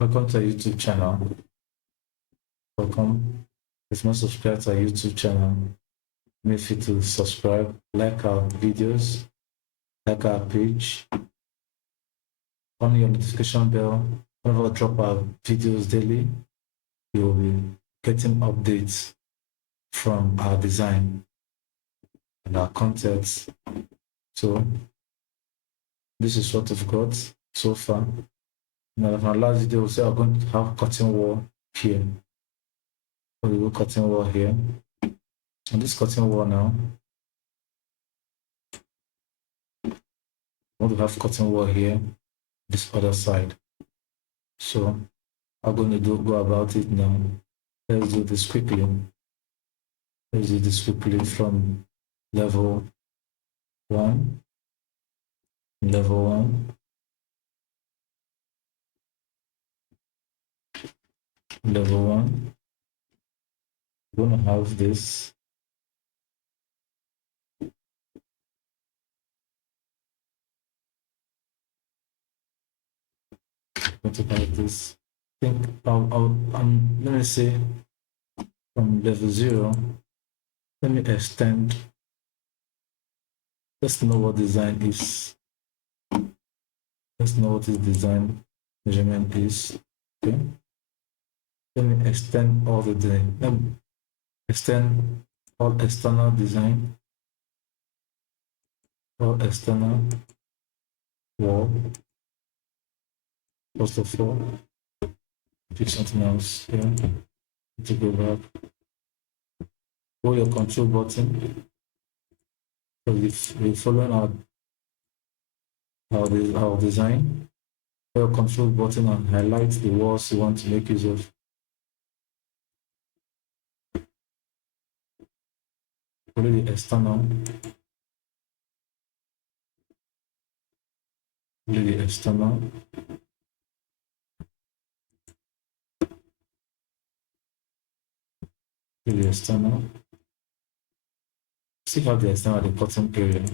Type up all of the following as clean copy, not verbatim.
Welcome to our YouTube channel. Welcome. If not subscribed to our YouTube channel, make sure to subscribe, like our videos, like our page, on your notification bell. Whenever I drop our videos daily, you will be getting updates from our design and our content. So this is what we've got so far. Now, in our last video, we said we're going to have curtain wall here. So we will curtain wall here. And this curtain wall now, I want to have curtain wall here, this other side. So I'm going to go about it now. Let's do this quickly. Let's do this quickly from level 1. Level 1. Level 1. We're going to have this. Going to have this. I think let me say from level 0. Let me extend. Let's know what design is. Let's know what this design measurement is. Okay. Let me extend all the design. Let me extend all external design. All external wall. First of all, pick something else here. To go back. Hold your control button. So if you're following our design, hold your control button and highlight the walls you want to make use of. Follow the external. Follow the external. Follow the external. See how the external at the bottom area.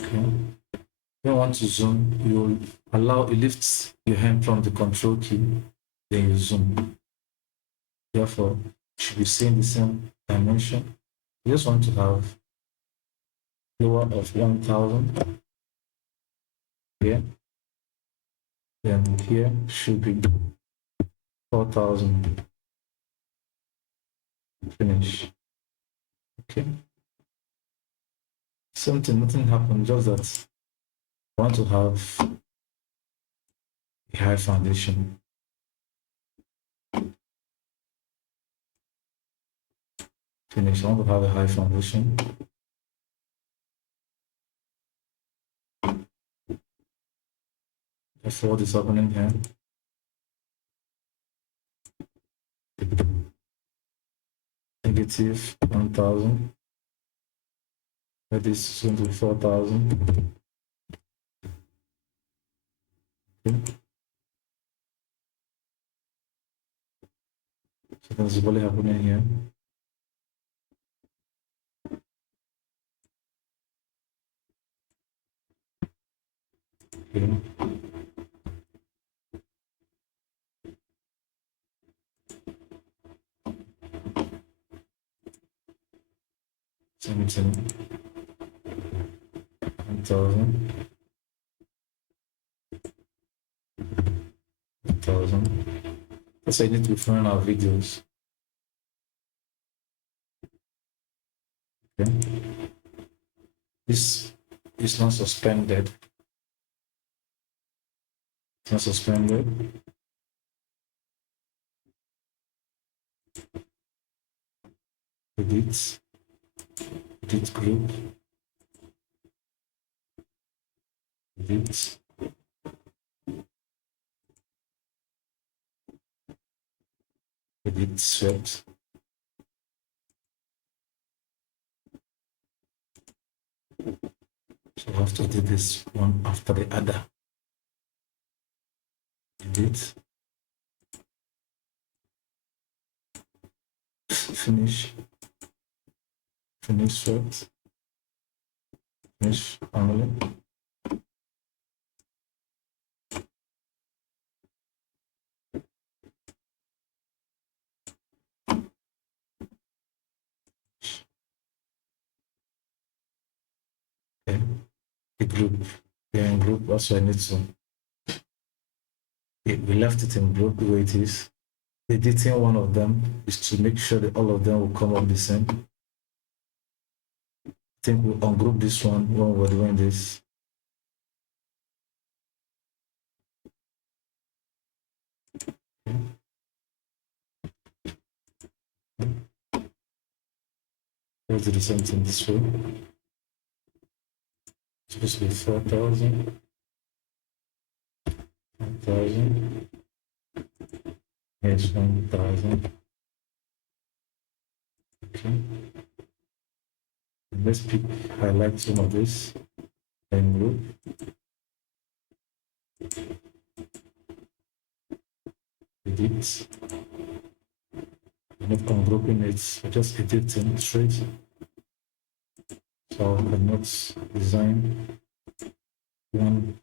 Okay. If you want to zoom, you lift your hand from the control key, then you zoom. Therefore, you should be seeing the same dimension. You just want to have lower of 1000 here. Then here should be 4000. Finish. Okay. Nothing happened, just that I want to have a high foundation. Finish. I want to have a high foundation. That's what is happening here. Negative 1000. That is going to be 4000. Okay. So that's what is happening here. Okay. Something 1000. 1000. That's why I need to find our videos. Okay. This is not suspended. It's not suspended. Edit group. Edit. Edit swept. So I have to do this one after the other. Edit. Finish. Finish swept. finish family. Okay, the group. Yeah, in group also I need to. We left it in group the way it is. Editing one of them is to make sure that all of them will come up the same. I think we'll ungroup this one when we're doing this. Let's do the same thing this way. It's supposed to be 4,000. 1,000. Here's 1,000. Okay. Let's highlight some of this and group. Edit. I'm not ungrouping it, I just editing straight. So I cannot design one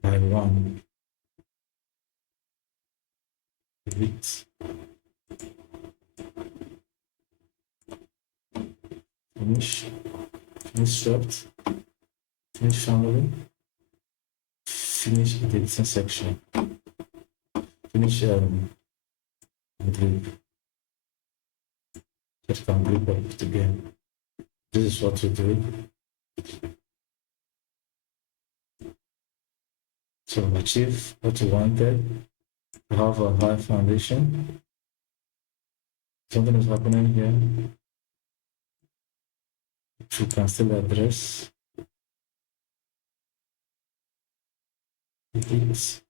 by one. Edit. Finish. Finish swept. Finish family. Finish editing section. Finish group. Just can group up again. This is what we do. So achieve what you wanted. To have a high foundation. Something is happening here, which you can still address. Edit.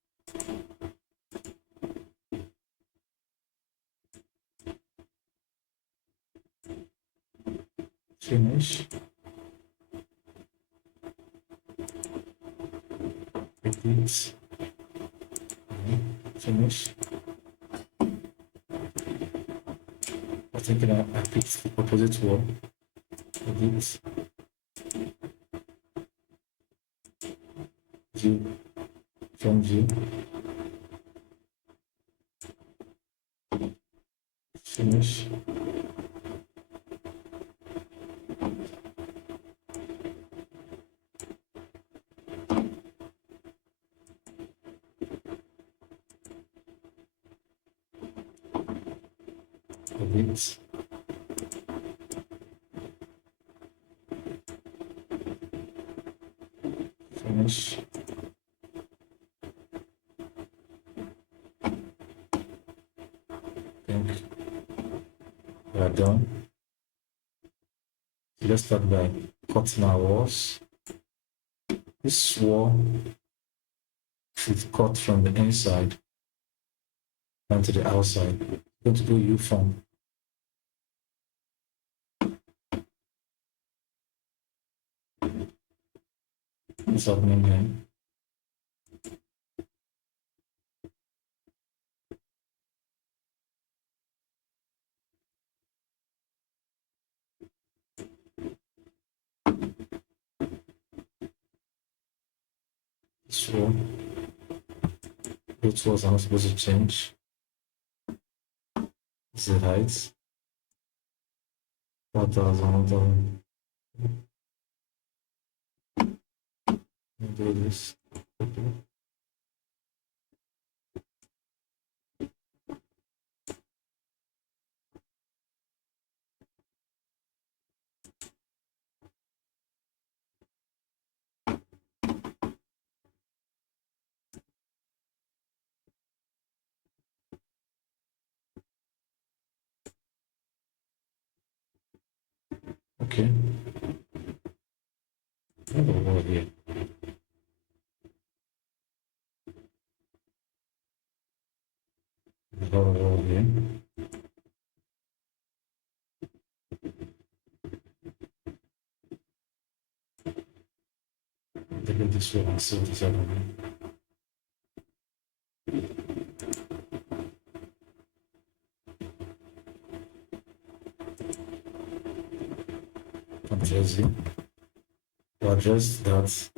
Finish. Edit. Finish. I think I picked the opposite wall. Edit. View. From view. Finish. Edit. Finish. I think we are done. Let's start by cutting our walls. This wall should cut from the inside down to the outside. Going to do U-form. What's happening here? This wall. Both walls are not supposed to change. This is the height. 4,000, 1,000. Do this. Okay. Okay. Another wall here. Another wall here. Look at this wall and see what is happening. From Jersey. To address that,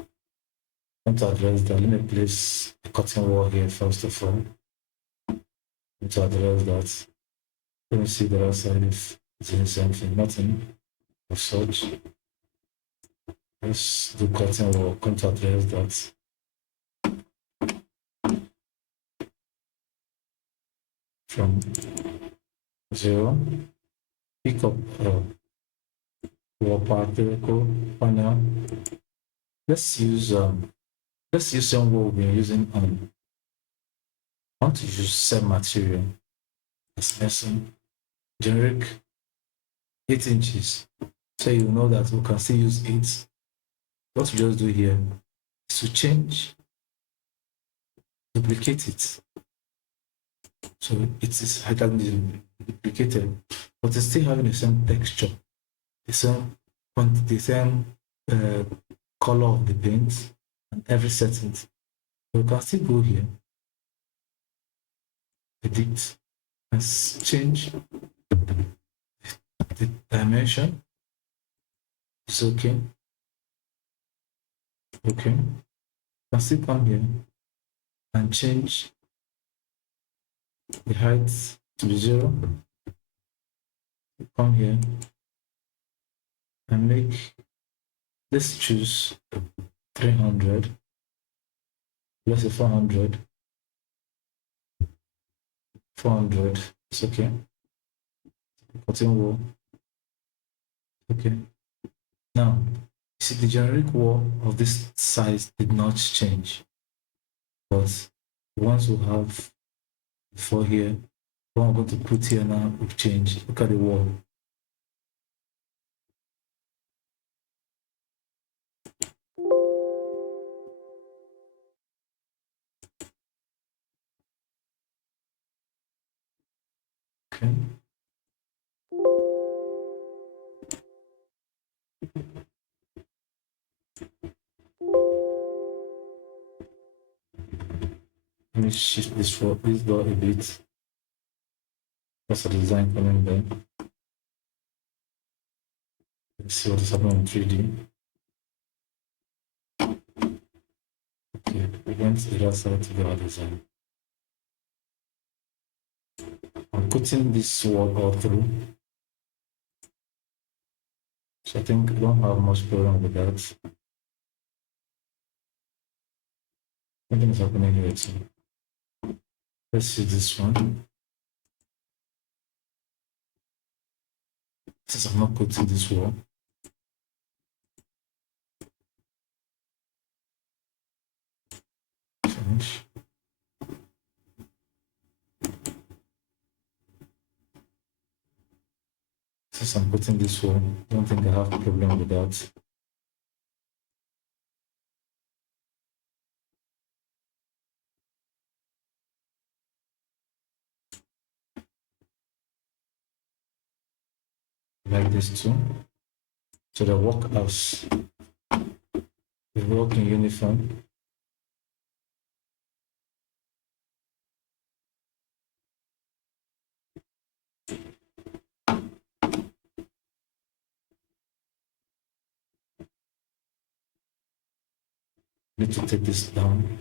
let me place a cutting wall here first of all. And to address that, let me see the other side if it's doing something. Nothing of such. Let's do cutting wall. Come to address that. From 0, pick up wall particle panel. Let's use some what we've been using on. I want to use same material as messing generic 8 inches. So you know that we can still use 8. What we just do here is to change, duplicate it. So it is highly duplicated, but it's still having the same texture, the same quantity, the same color of the paint and every settings. So you can still go here, edit, and change the dimension. It's okay. Okay. You can still come here and change the height to 0. Come here and make, let's choose 300. Let's say 400. 400. It's okay. Cutting wall. Okay. Now, see the generic wall of this size did not change, but the ones we have before here, the one I'm going to put here now will change. Look at the wall. Okay. Let me shift this door a bit. That's a design coming there. Let's see what is happening in 3D. Okay, we went to the other side to do our design. I'm putting this wall all through. So I think I don't have much problem with that. Nothing is happening here too. Let's see this one. Since I'm not putting this wall, finish. Since I'm putting this wall, I don't think I have a problem with that. Like this too. So the workhouse, we work in uniform. Need to take this down.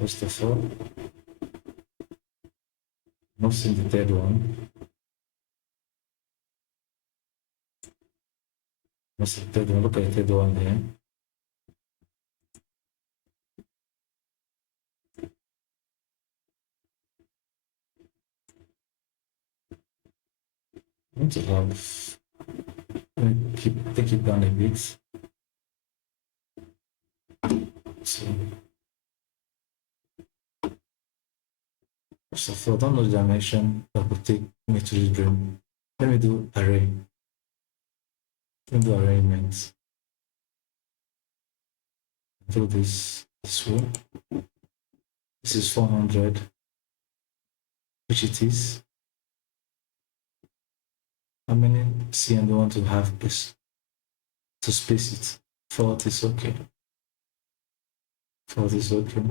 First of all, not seeing the third one. What's the third one? Look at the third one there. I want to have, take it down a bit. So, first of all, I don't know the dimension that would take me to the dream. Let me do array. Let me do arrangement. Do this way. This is 400, which it is. How many cm do you want to have this to space it? 40 is okay. 40 is okay.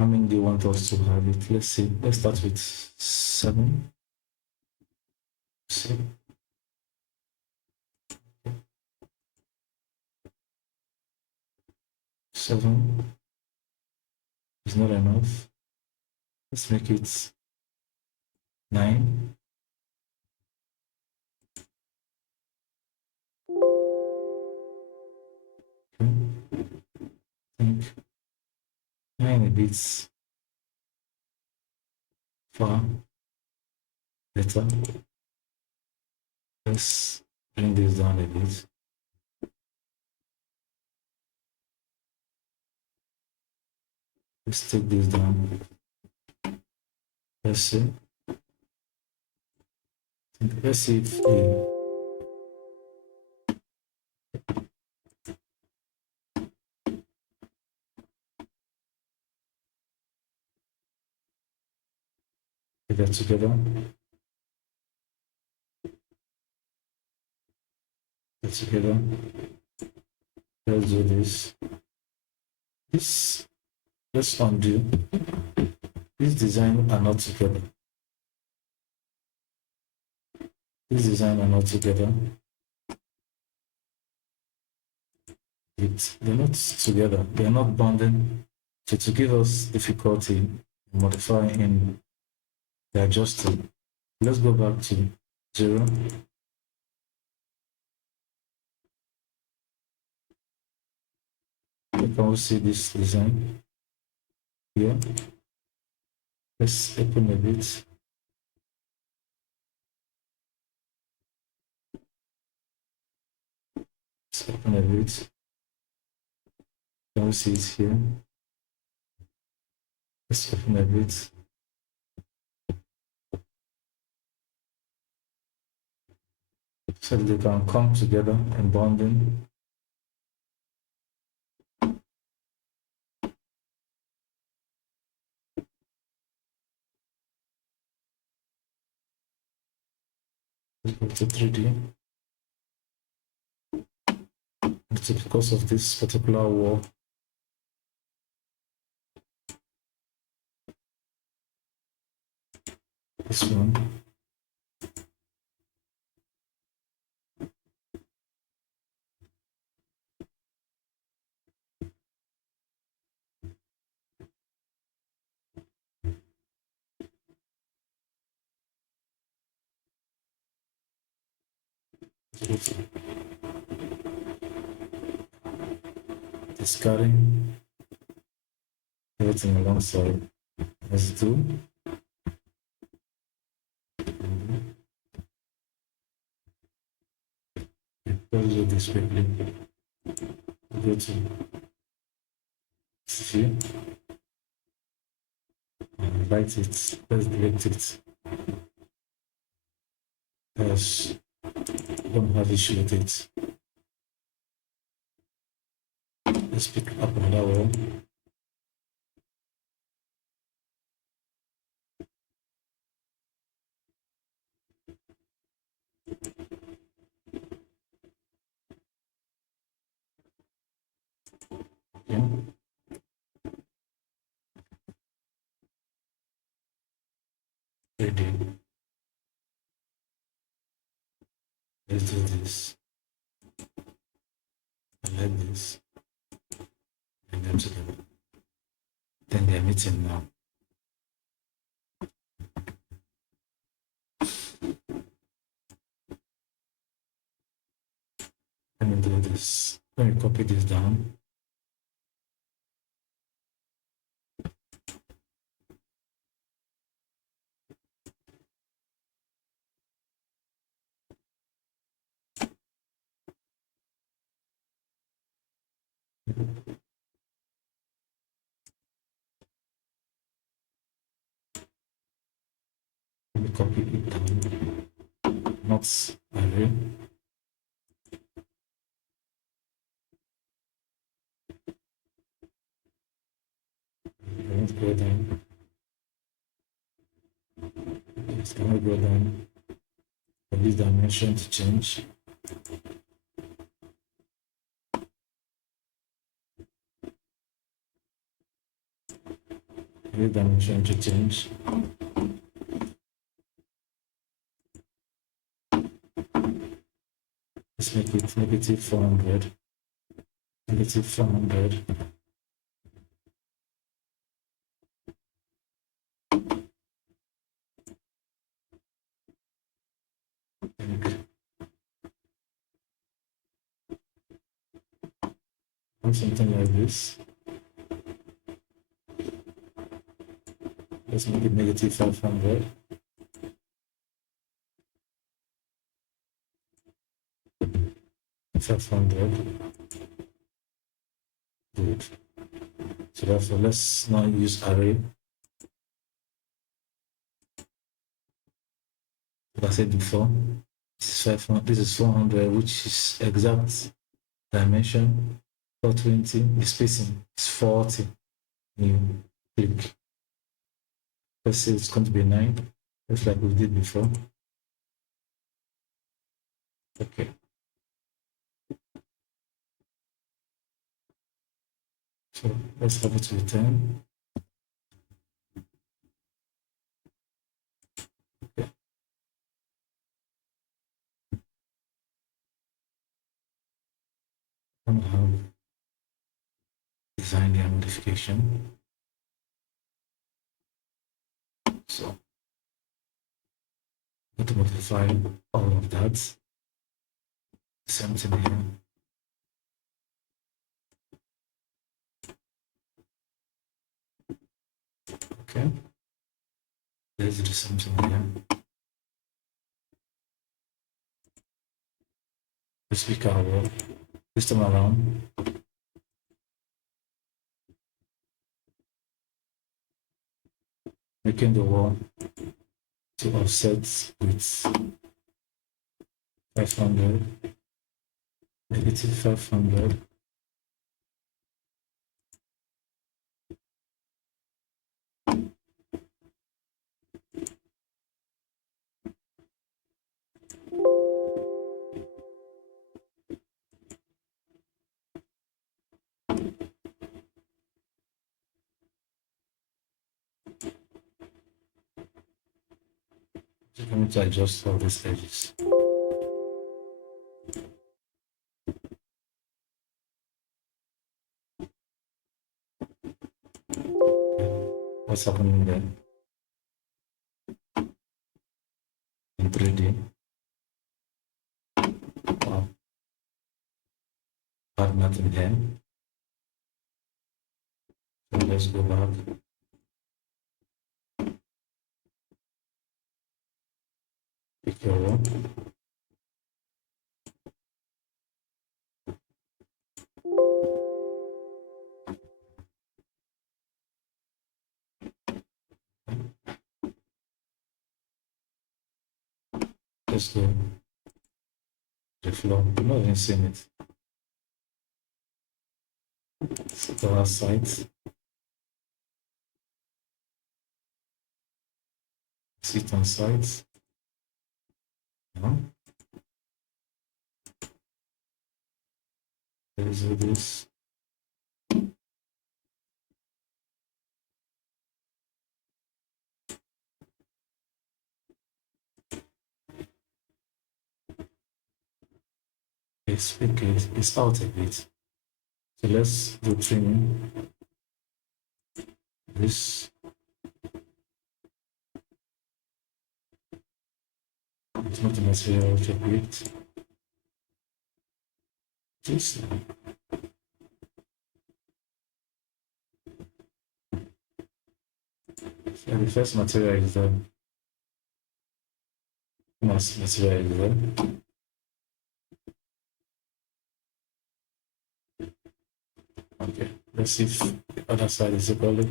How many do you want us to have it? Let's see. Let's start with 7. See. 7 is not enough. Let's make it 9. Okay. I think 9 a bit far better. Let's bring this down a bit. Let's take this down. Let's see. Let's see if they're together. They're together. Let's do this. Let's undo. These designs are not together. These designs are not together. They're not together. They're not bonding. So to give us difficulty modifying the adjusting, let's go back to 0. You can see this design here. Let's open a bit. Let's open a bit. You can see it here. Let's open a bit. So they can come together and bonding. Let's go to 3D. It's because of this particular wall. This one. Discarding everything alongside. Let's do. Let's do this quickly. Go to view. Light it. Let's delete it. Yes. Don't have issue with it. Let's pick up another one. Okay. Ready. Let's do this. I like this. Bring them together. Then they're meeting now. Let me do this. Let me copy this down. Let me copy it down. Not array. Let's go down. Let's go down. For this dimension to change. This dimension to change. Let's make it -400. -400. or something like this. Let's make it negative 500. Good. So therefore, let's now use array. Like I said before, this is 500, this is 400, which is exact dimension. 420, the spacing is 40. You click. Let's say it's going to be 9, just like we did before. Okay. So let's have it to return. Okay. And have design the modification. So I'm going to modify all of that. Same thing here. Okay. Let's do the same thing here. Let's pick our wall. This time around, making the wall to offset with 500, negative 500. Just going to adjust all these edges. What's happening there? In 3D. Wow. But nothing there. So let's go back. Pick your wall. Let's go. The floor. You're not even seeing it. Set our sides. Sit on sides. Let's do this. It's out a bit. So let's do trimming. This is not the material to create. This and the first material is the mass material is there. Okay, let's see if the other side is equally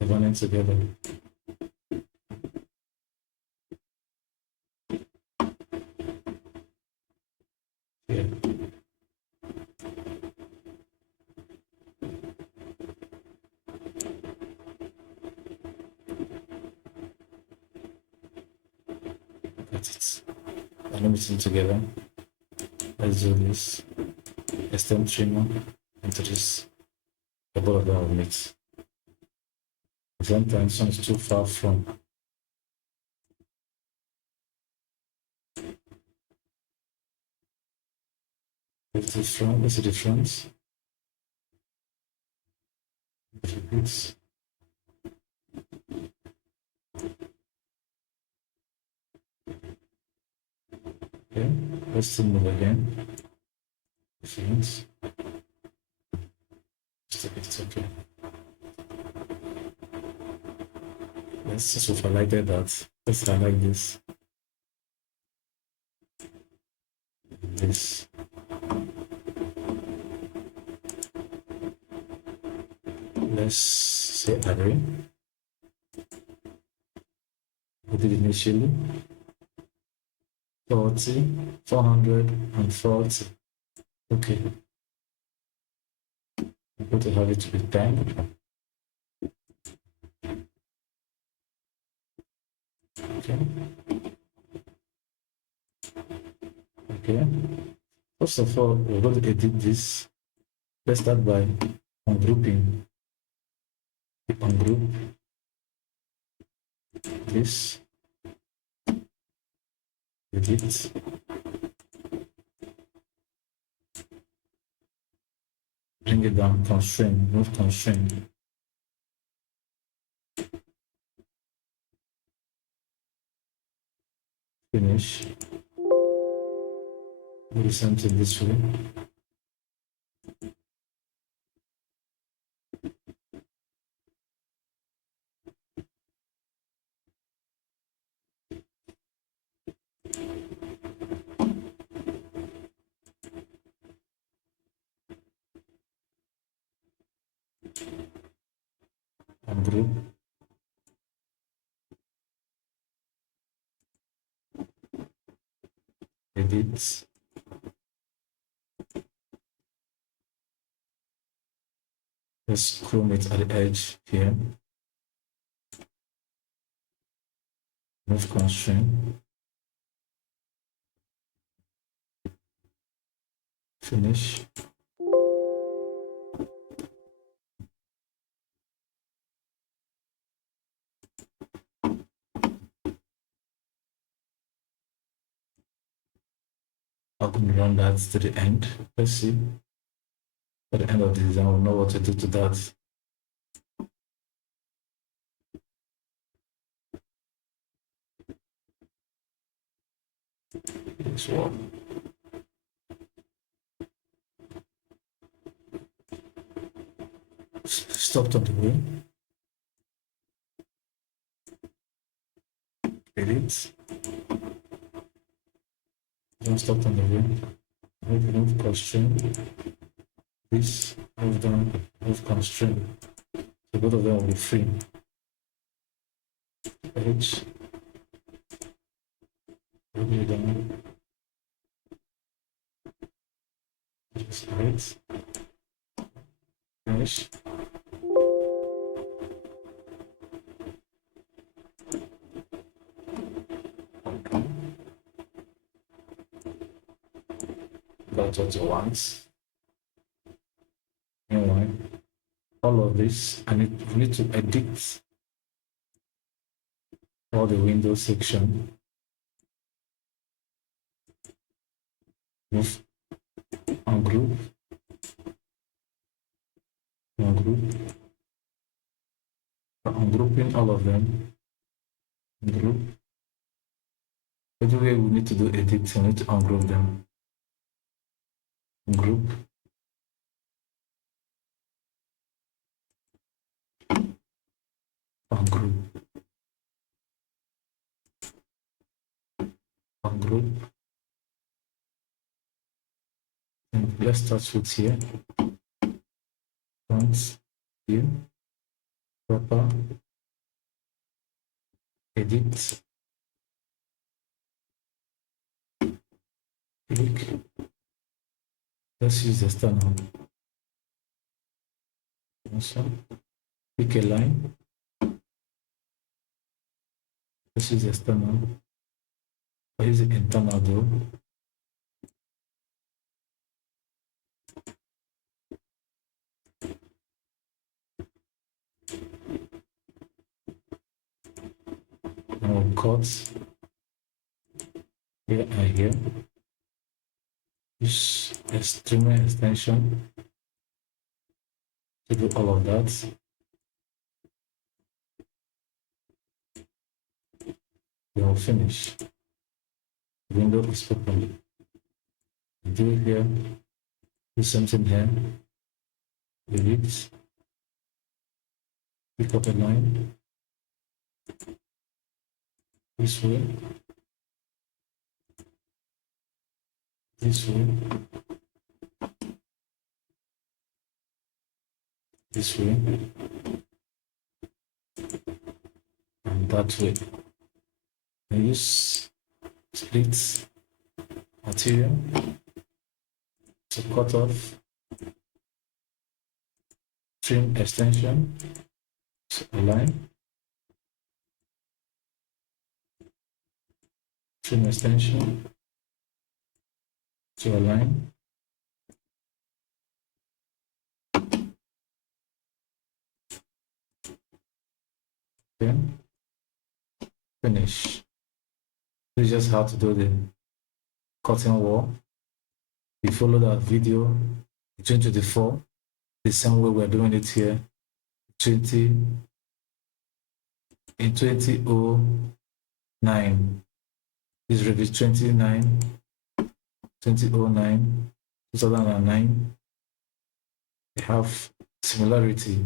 running together. Yeah. That's it. And everything together. Let's do this. Extend trimmer into this couple of them mix. Sometimes one is too far from let's see the front. It's okay. Let's still move again. Front. It's okay. Let's just if I highlighted that. Let's highlight this. This. Let's say array. We did initially 40, 440. Okay. I'm going to have it to be 10. Okay. Okay. First of all, we're going to edit this. Let's start by ungrouping. Ungroup this. Edit. Bring it down. Constraint. Move constraint. Finish. Do something this way. Ungroup. Edit. Let's chrome it at the edge here. Move constraint. Finish. I'm going to run that to the end. Let's see. At the end of the design, we'll know what to do to that. This one. Stopped on the wheel. Edit. Don't stop on the wheel. Move constraint. This, move down, move constraint. So both of them will be free. Edge. Move it down. Just right. Finish. That's what you want. Anyway, all of this, we need to edit all the window section. Move ungroup. Ungrouping all of them. Ungroup. Everywhere we need to do edit, we need to ungroup them. Group. Ungroup. Ungroup. And let's start with here. Front view. Proper. Edit. Click. Let's use the external. Also, pick a line. Let's use the external. Or use the internal though. Now cut here and here. Use extreme extension to do all of that. We will finish. The window is open. Do it here. Do something here. Delete. pick up a line this way, this way, this way, and that way. And use split material to cut off trim extension to align, trim extension to align, then finish. This is just how to do the cutting wall. We follow that video in 2024, the same way we're doing it here, 2009. This is revit 2009, 2009. They have similarity,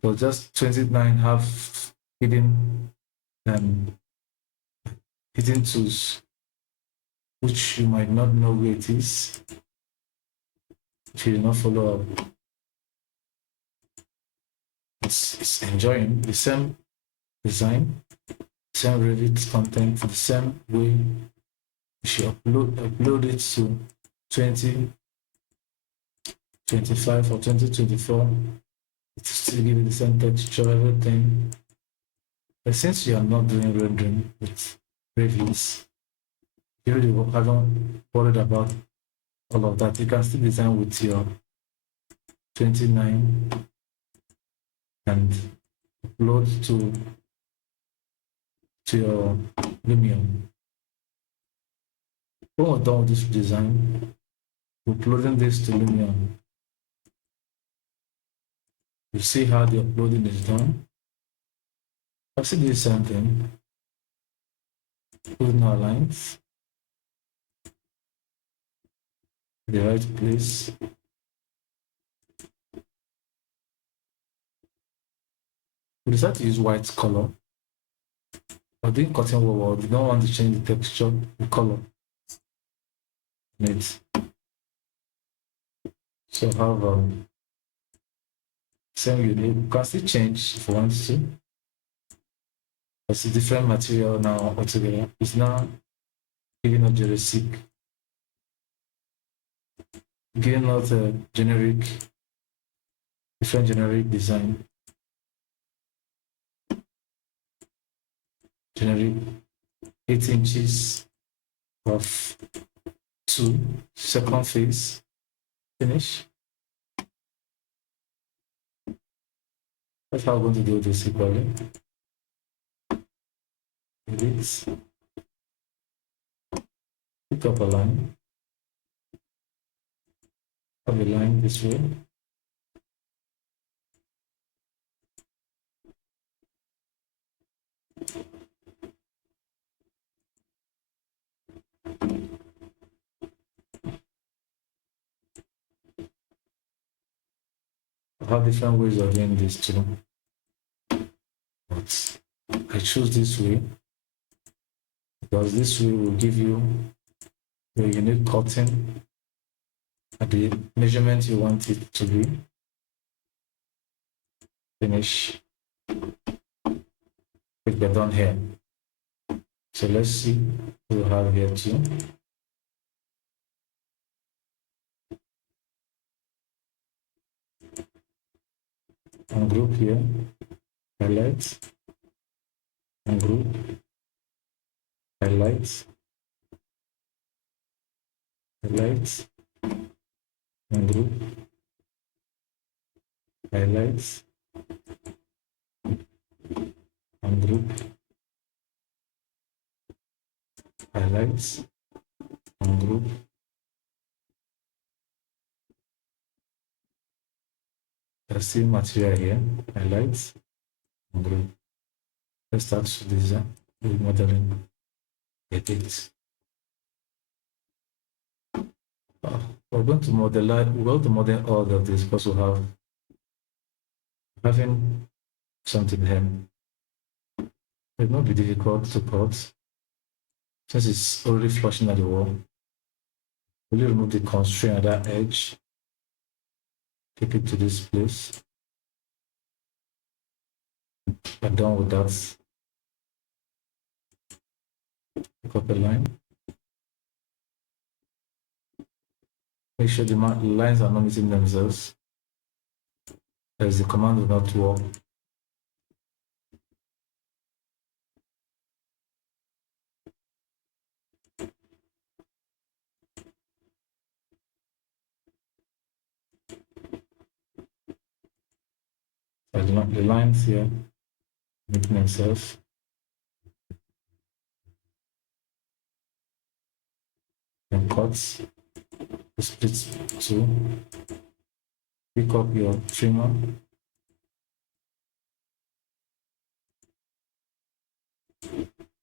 but just 29 have hidden tools, which you might not know where it is if you do not follow up. It's enjoying the same design, same Revit content, the same way. You should upload it to 2025 or 2024. It still give you the same texture, everything. But since you are not doing rendering with Revit, you really haven't worried about all of that. You can still design with your 29 and upload to your Lumion. When we're done with this design, we're uploading this to Lumion. You see how the uploading is done. I see the same thing. Putting our lines in the right place. We decided to use white color. But doing cutting wall, we don't want to change the texture, the color. It. So have same unique. You can still change if you want to. It's a different material now altogether. It's now giving us Jurassic, giving us a different generic design. Generic 8 inches of 2 second phase finish. That's how I'm going to do this equally. This, pick up a line, have a line this way. I have different ways of doing this too, but I choose this way because this way will give you your unique cutting at the measurement you want it to be. Finish. We're done here. So let's see what we have here too. Ungroup here, highlight, ungroup, highlight, highlight, ungroup, highlight, ungroup, highlights, ungroup. There's still material here, highlights, ungroup. Let's start to design with modeling. Edit. We're going to model all of this because we have having something here. It will not be difficult to cut since it's already flushing at the wall. We'll remove the constraint at that edge, take it to this place. We're done with that. Pick up a line. Make sure the lines are not meeting themselves, as the command will not work. The lines here meeting themselves. And cuts the split two. Pick up your trimmer.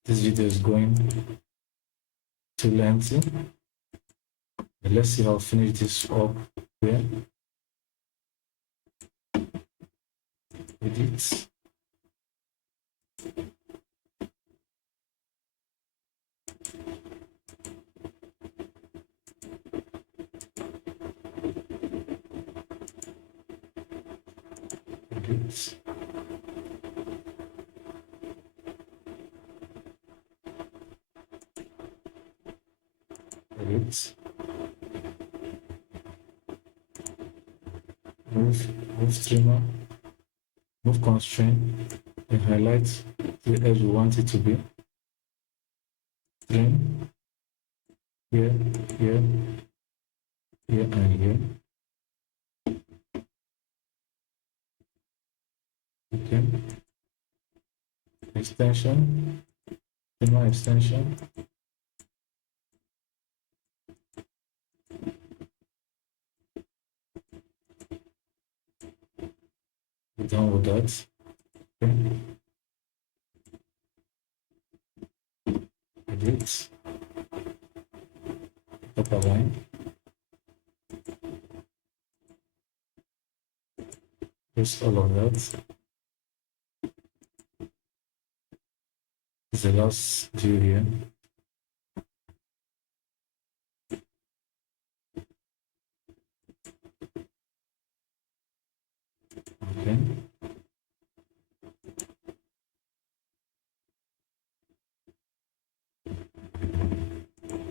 This video is going too lengthy. Let's see how finish this up here. Edit. Edit. Edit. Move trimmer, move constraint, and highlight the edge we want it to be. Trim here, here, here, and here. Okay. Extension, trimmer extension. We're done with that. Okay. Edit. Upper line. Paste all of that. This is the last view here. Okay.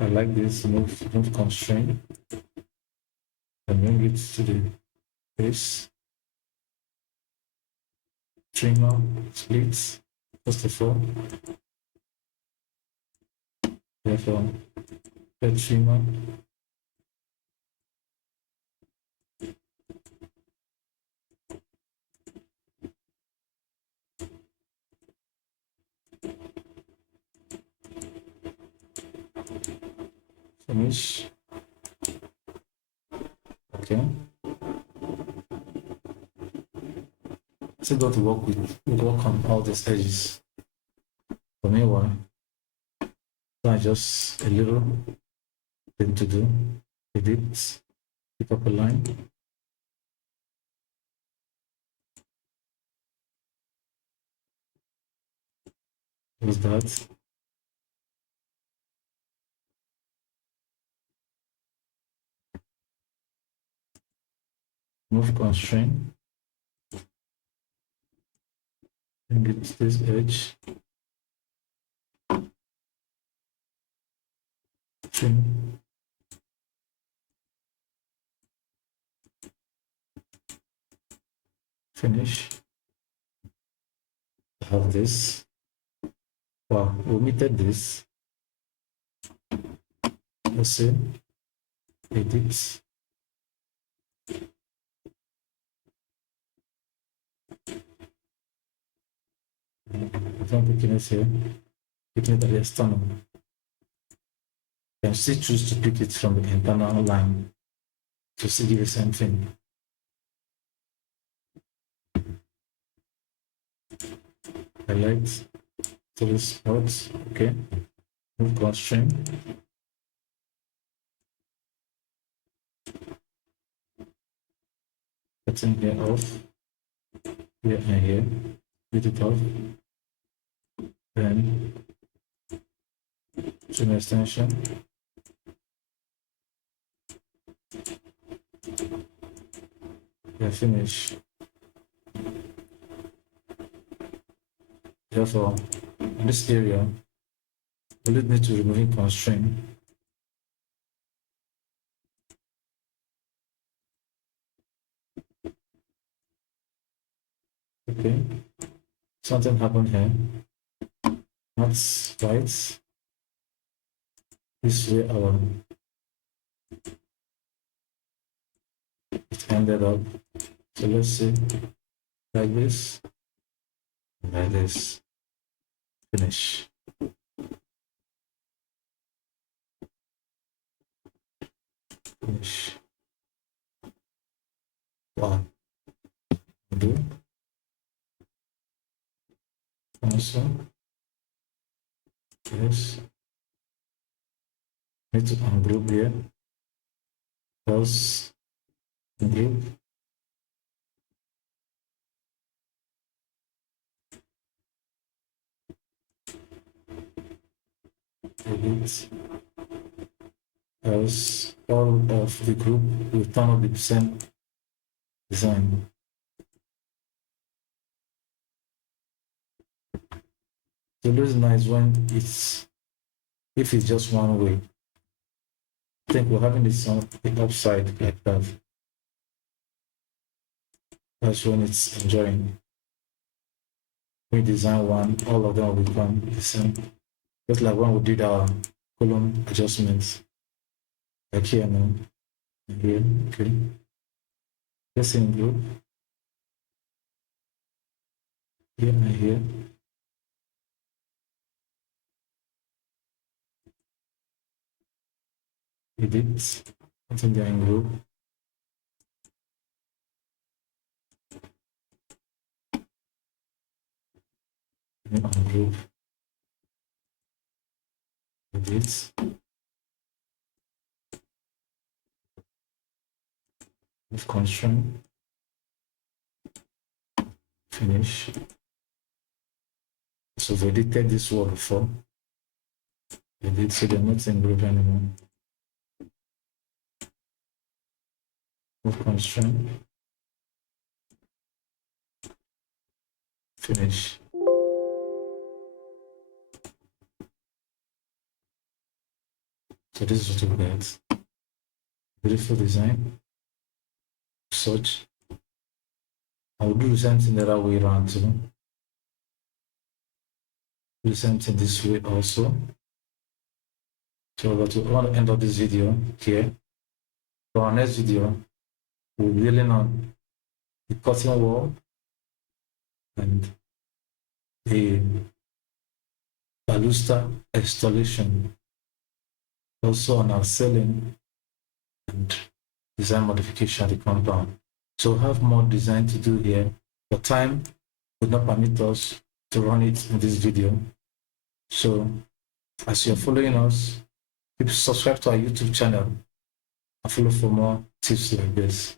I like this move constraint and bring it to the base. Trimmer splits first of all. Therefore, the trimmer. Finish. Okay. Still got to work on all these edges. For me, why? That's just a little thing to do. Edit, pick up a line. Close that. Move constraint. And get this edge. Trim. Finish. I have this. Wow, we omitted this. Let's see. Edit. From picking here, picking it at the external. You can still choose to pick it from the internal line to still give the same thing. Highlight to the spots, okay. Move constraint. Cutting here off, here and here. Hit it off. Then trim extension. Yeah, finish. Therefore, in this area, we need to remove constraint. Okay, something happened here. That's right. This way it ended up. So let's see, like this, like this. Finish. Finish. Wow. Do. Also. Yes. Need to ungroup here. Else group. Edit. Else all of the group will turn up the same design. The reason is when if it's just one way. I think we're having this on the upside like that. That's when it's enjoying. We design one, all of them will become the same. Just like when we did our column adjustments, like here now, and here, okay. Let's in group, here and here. Edit, I think they're in group. On group, edit, with constraint, finish. So we edited this word before. Edit, so they're not in group anymore. With constraint, finish. So this is what we get. Beautiful design. Search. I will do the same thing the other way around too. Do the same thing this way also. So that we want to end up this video here. For our next video, we'll be dealing on the curtain wall and the baluster installation, also on our ceiling and design modification of the compound. So we have more design to do here, but time would not permit us to run it in this video. So as you're following us, keep subscribe to our YouTube channel and follow for more tips like this.